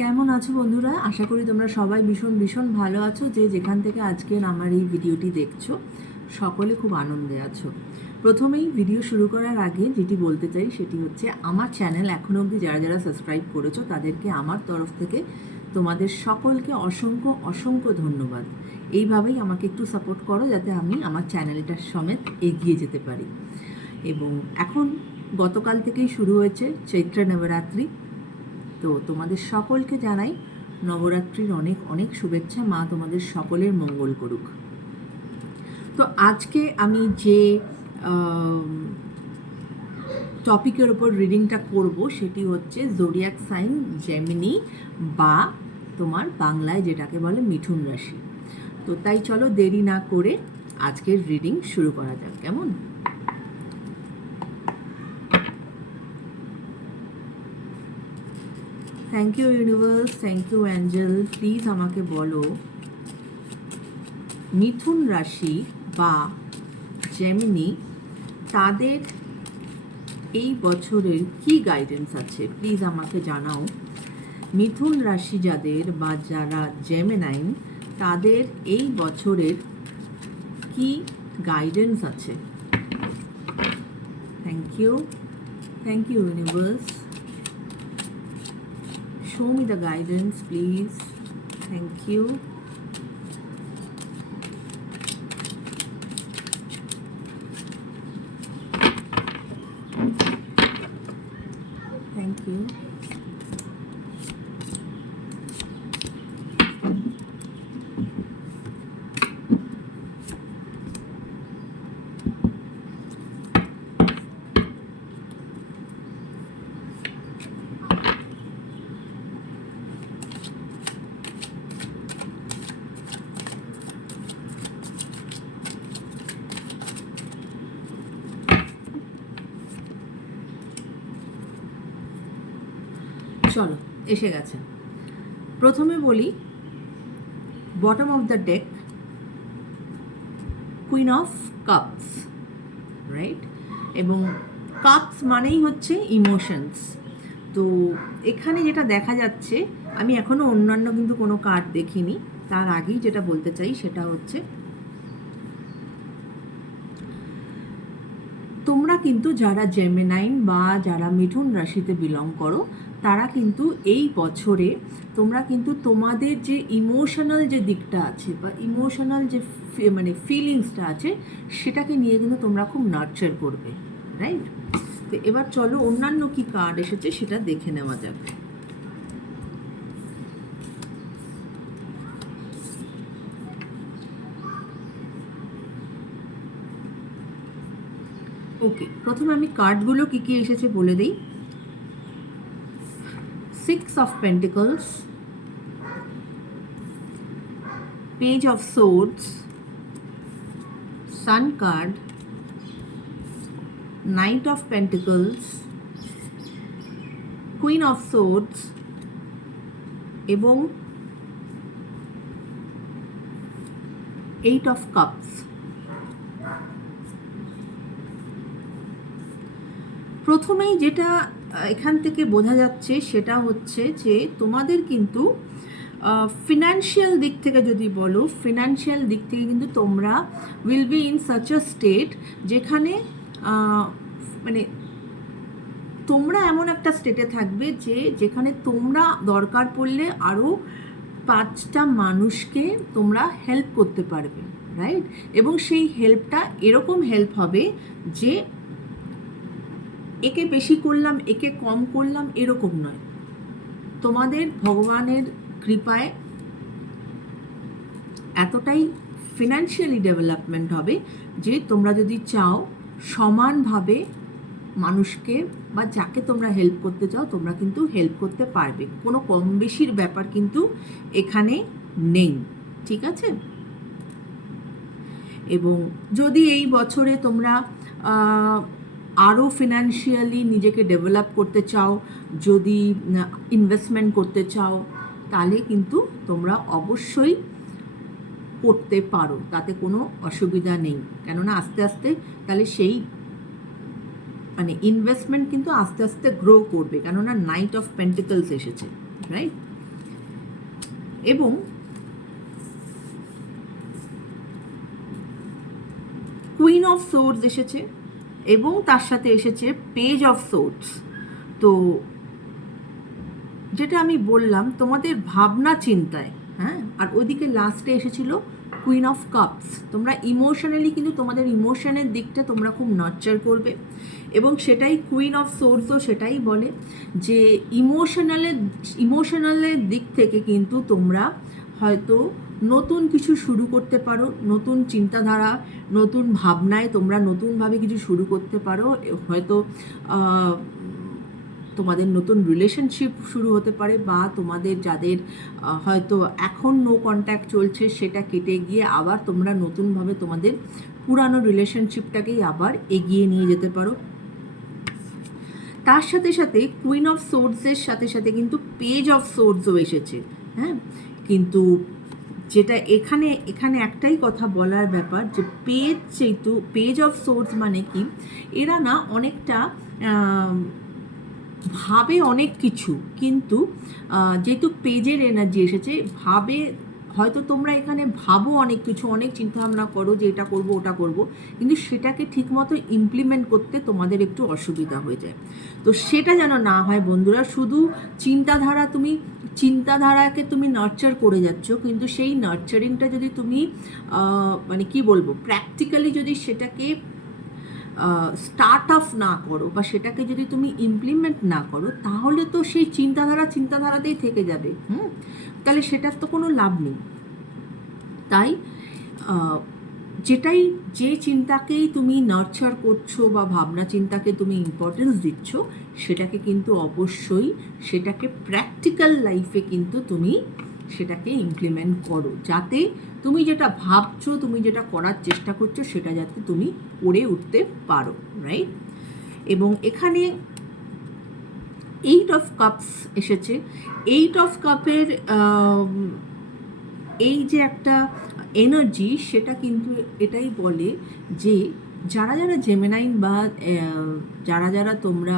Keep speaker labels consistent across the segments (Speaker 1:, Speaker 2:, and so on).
Speaker 1: কেমন আছো বন্ধুরা? আশা করি তোমরা সবাই ভীষণ ভীষণ ভালো আছো। যে যেখান থেকে আজকের আমার এই ভিডিওটি দেখছ, সকলে খুব আনন্দে আছো। প্রথমেই ভিডিও শুরু করার আগে যেটি বলতে চাই, সেটি হচ্ছে আমার চ্যানেল এখনও অবধি যারা যারা সাবস্ক্রাইব করেছ, তাদেরকে আমার তরফ থেকে তোমাদের সকলকে অসংখ্য অসংখ্য ধন্যবাদ। এইভাবেই আমাকে একটু সাপোর্ট করো, যাতে আমি আমার চ্যানেলটার সমেত এগিয়ে যেতে পারি। এবং এখন গতকাল থেকেই শুরু হয়েছে চৈত্র নবরাত্রি। তো তোমাদের সকলকে জানাই নবরাত্রির অনেক অনেক শুভেচ্ছা। মা তোমাদের সকলের মঙ্গল করুক। তো আজকে আমি যে টপিকের ওপর রিডিংটা করব সেটি হচ্ছে জোরিয়াক সাইন জেমিনি বা তোমার বাংলায় যেটাকে বলে মিঠুন রাশি। তো তাই চলো দেরি না করে আজকের রিডিং শুরু করা যাক। কেমন? Thank you universe thank you angel please আমাকে বলো, মিথুন রাশি বা জেমিনি তাদের এই বছরের কি গাইডেন্স আছে? প্লিজ আমাকে জানাও। মিথুন রাশি যাদের বা যারা জেমিনাইন তাদের এই বছরের কি গাইডেন্স আছে? Thank you thank you universe show me the guidance please. Thank you. Thank you এসে গেছে প্রথমে বলি bottom of the deck queen of cups right এবং কাপস মানেই হচ্ছে ইমোশনস তো এখানে যেটা দেখা যাচ্ছে, আমি এখনও অন্যান্য কিন্তু কোনো কার্ড দেখিনি। তার আগেই যেটা বলতে চাই সেটা হচ্ছে, তোমরা কিন্তু যারা জেমিনাইন বা যারা মিঠুন রাশিতে বিলং করো তারা কিন্তু এই বছরে তোমরা কিন্তু তোমাদের যে ইমোশনাল যে দিকটা আছে বা ইমোশনাল যে মানে ফিলিংসটা আছে, সেটাকে নিয়ে কিন্তু তোমরা খুব নার্চার করবে রাইট তো এবার চলো অন্যান্য কি কার্ড এসেছে সেটা দেখে নেওয়া যাবে ওকে প্রথমে আমি কার্ডগুলো কি কি এসেছে বলে দিই। six of pentacles page of swords sun card knight of pentacles queen of swords এবং এইট অফ কাপস প্রথমেই যেটা আহ, এখান থেকে বোঝা যাচ্ছে সেটা হচ্ছে যে তোমাদের কিন্তু ফিনান্সিয়াল দিক থেকে যদি বলো ফিনান্সিয়াল দিক থেকে কিন্তু তোমরা will be in such a state যেখানে মানে তোমরা এমন একটা স্টেটে থাকবে যে যেখানে তোমরা দরকার পড়লে আরও পাঁচটা মানুষকে তোমরা হেল্প করতে পারবে রাইট এবং সেই হেল্পটা এরকম হেল্প হবে যে একে বেশি করলাম, একে কম করলাম এরকম নয়। তোমাদের ভগবানের কৃপায় এতটাই ফিনান্সিয়ালি ডেভেলপমেন্ট হবে যে তোমরা যদি চাও সমানভাবে মানুষকে বা যাকে তোমরা হেল্প করতে চাও, তোমরা কিন্তু হেল্প করতে পারবে। কোনো কম বেশির ব্যাপার কিন্তু এখানে নেই, ঠিক আছে? এবং যদি এই বছরে তোমরা আরও ফিনান্সিয়ালি নিজেকে ডেভেলপ করতে চাও, যদি ইনভেস্টমেন্ট করতে চাও, তাহলে কিন্তু তোমরা অবশ্যই করতে পারো, তাতে কোনো অসুবিধা নেই। কেননা আস্তে আস্তে তাহলে সেই মানে ইনভেস্টমেন্ট কিন্তু আস্তে আস্তে গ্রো করবে, কেননা নাইট অফ পেন্টিকলস এসেছে রাইট এবং কুইন অফ সোর্স এসেছে এবং তার সাথে এসেছে পেজ অফ সোর্স তো যেটা আমি বললাম, তোমাদের ভাবনা চিন্তায় হ্যাঁ? আর ওদিকে লাস্টে এসেছিল কুইন অফ কাপস তোমরা ইমোশনালি কিন্তু তোমাদের ইমোশনের দিকটা তোমরা খুব নার্চার করবে। এবং সেটাই কুইন অফ সোর্সও সেটাই বলে যে ইমোশনালের ইমোশনালের দিক থেকে কিন্তু তোমরা হয়তো নতুন কিছু শুরু করতে পারো, নতুন চিন্তাধারা, নতুন ভাবনায় তোমরা নতুনভাবে কিছু শুরু করতে পারো হয়তো তোমাদের নতুন রিলেশনশিপ শুরু হতে পারে বা তোমাদের যাদের হয়তো এখন নো কন্ট্যাক্ট চলছে সেটা কেটে গিয়ে আবার তোমরা নতুনভাবে তোমাদের পুরানো রিলেশনশিপটাকেই আবার এগিয়ে নিয়ে যেতে পারো। তার সাথে সাথে কুইন অফ সোর্সের সাথে সাথে কিন্তু পেজ অফ সোর্সও এসেছে হ্যাঁ? কিন্তু যেটা এখানে এখানে একটাই কথা বলার ব্যাপার যে পেজ যেহেতু পেজ অফ সোর্স মানে কি? এরা না অনেকটা ভাবে অনেক কিছু, কিন্তু যেহেতু পেজের এনার্জি এসেছে, ভাবে হয়তো তোমরা এখানে ভাবো অনেক কিছু, অনেক চিন্তা ভাবনা করো যে এটা করব, ওটা করব, কিন্তু সেটাকে ঠিকমতো ইমপ্লিমেন্ট করতে তোমাদের একটু অসুবিধা হয়ে যায়। তো সেটা যেন না হয় বন্ধুরা, শুধু চিন্তাধারা তুমি, চিন্তাধারাকে তুমি নার্চার করে যাচ্ছ, কিন্তু সেই নার্চারিংটা যদি তুমি মানে কি বলব প্র্যাকটিক্যালি যদি সেটাকে স্টার্ট অফ না করো বা সেটাকে যদি তুমি ইমপ্লিমেন্ট না করো, তাহলে তো সেই চিন্তাধারা চিন্তাধারাতেই থেকে যাবে। হুম? তাহলে সেটার তো কোনো লাভ নেই। তাই যেটাই, যে চিন্তাকেই তুমি নার্চার করছ বা ভাবনা চিন্তাকে তুমি ইম্পর্টেন্স দিচ্ছ, সেটাকে কিন্তু অবশ্যই, সেটাকে প্র্যাকটিক্যাল লাইফে কিন্তু তুমি সেটাকে ইমপ্লিমেন্ট করো। যাতে তুমি যেটা ভাবছ, তুমি যেটা করার চেষ্টা করছ, সেটা যাতে তুমি করে উঠতে পারো রাইট এবং এখানে এইট অফ কাপস এসেছে। এইট অফ কাপের এই যে একটা এনার্জি সেটা কিন্তু এটাই বলে যে, যারা যারা জেমেনাইন বা যারা যারা তোমরা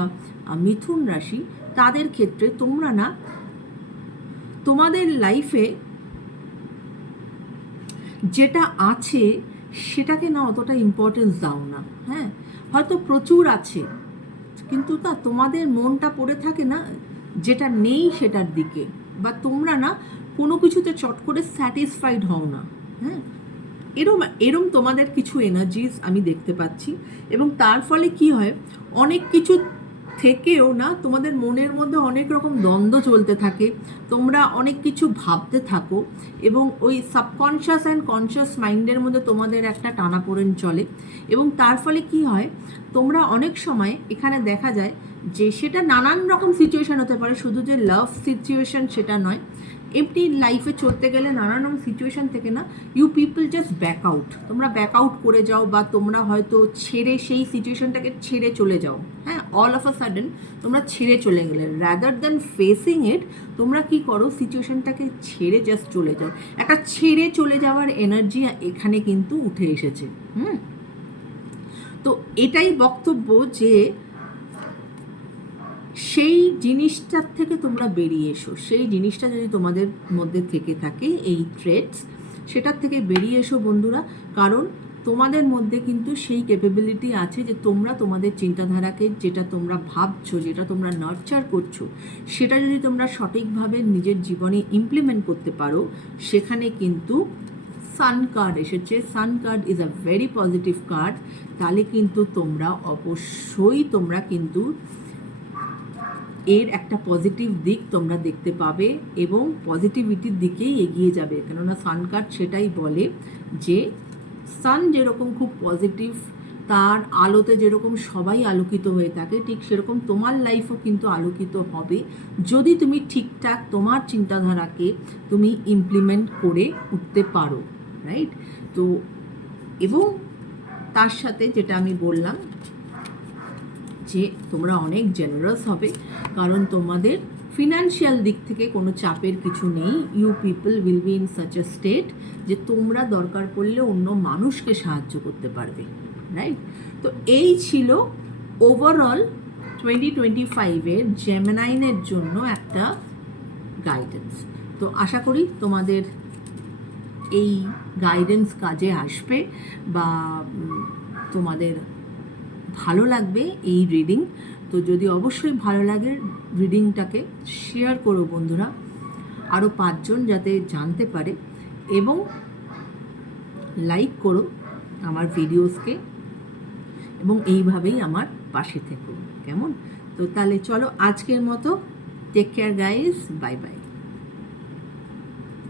Speaker 1: মিথুন রাশি, তাদের ক্ষেত্রে তোমরা না তোমাদের লাইফে যেটা আছে, সেটাকে না অতটা ইম্পর্টেন্স দাও না হ্যাঁ? হয়তো প্রচুর আছে, কিন্তু তা তোমাদের মনটা পড়ে থাকে না, যেটা নেই সেটার দিকে, বা তোমরা না কোনো কিছুতে চট করে স্যাটিসফাইড হও না হ্যাঁ? এরম এরম তোমাদের কিছু এনার্জিস আমি দেখতে পাচ্ছি, এবং তার ফলে কি হয়, অনেক কিছু থেকেও না, তোমাদের মনের মধ্যে অনেক রকম দ্বন্দ্ব চলতে থাকে। তোমরা অনেক কিছু ভাবতে থাকো এবং ওই সাবকনশাস অ্যান্ড কনশাস মাইন্ডের মধ্যে তোমাদের একটা টানাপোড়েন চলে। এবং তার ফলে কি হয়, তোমরা অনেক সময় এখানে দেখা যায় যে সেটা নানান রকম সিচুয়েশন হতে পারে, শুধু যে লাভ সিচুয়েশন সেটা নয়। এমনি লাইফে চলতে গেলে নানান রকম সিচুয়েশন থেকে না you people just back out তোমরা ব্যাক আউট করে যাও বা তোমরা হয়তো ছেড়ে সেই সিচুয়েশনটাকে ছেড়ে চলে যাও। হ্যাঁ অল অফ আ সাডেন তোমরা ছেড়ে চলে গেলে। রাদার দ্যান ফেসিং ইট তোমরা কি করো সিচুয়েশনটাকে ছেড়ে জাস্ট চলে যাও। একটা ছেড়ে চলে যাওয়ার এনার্জি এখানে কিন্তু উঠে এসেছে। হুম? তো এটাই বক্তব্য যে সেই জিনিসটার থেকে তোমরা বেরিয়ে এসো। সেই জিনিসটা যদি তোমাদের মধ্যে থেকে থাকে, এই ট্রেডস সেটার থেকে বেরিয়ে এসো বন্ধুরা। কারণ তোমাদের মধ্যে কিন্তু সেই ক্যাপেবিলিটি আছে যে তোমরা তোমাদের চিন্তাধারাকে যেটা তোমরা ভাবছ, যেটা তোমরা নার্চার করছ, সেটা যদি তোমরা সঠিকভাবে নিজের জীবনে ইমপ্লিমেন্ট করতে পারো, সেখানে কিন্তু সান কার্ড এসেছে। Sun card is a very positive card তাহলে কিন্তু তোমরা অবশ্যই তোমরা কিন্তু এর একটা পজিটিভ দিক তোমরা দেখতে পাবে এবং পজিটিভিটির দিকেই এগিয়ে যাবে। কেননা সান কার্ড সেটাই বলে যে সান যেরকম খুব পজিটিভ তার আলোতে যেরকম সবাই আলোকিত হয়ে থাকে, ঠিক সেরকম তোমার লাইফও কিন্তু আলোকিত হবে। যদি তুমি ঠিকঠাক তোমার চিন্তাধারাকে তুমি ইমপ্লিমেন্ট করে উঠতে পারো রাইট তো, এবং তার সাথে যেটা আমি বললাম যে তোমরা অনেক জেনারাস হবে, কারণ তোমাদের ফিনান্সিয়াল দিক থেকে কোনো চাপের কিছু নেই। You people will be in such a state যে তোমরা দরকার পড়লে অন্য মানুষকে সাহায্য করতে পারবে রাইট তো এই ছিল ওভারঅল টোয়েন্টি টোয়েন্টি ফাইভের জেমেনাইনের জন্য একটা গাইডেন্স তো আশা করি তোমাদের এই গাইডেন্স কাজে আসবে বা তোমাদের ভালো লাগবে এই রিডিং তো যদি অবশ্যই ভালো লাগে রিডিংটাকে শেয়ার করো বন্ধুরা আরও পাঁচজন যাতে জানতে পারে এবং লাইক করো আমার ভিডিওসকে এবং এইভাবেই আমার পাশে থেকো। কেমন? তো তাহলে চলো আজকের মতো। Take care guys bye bye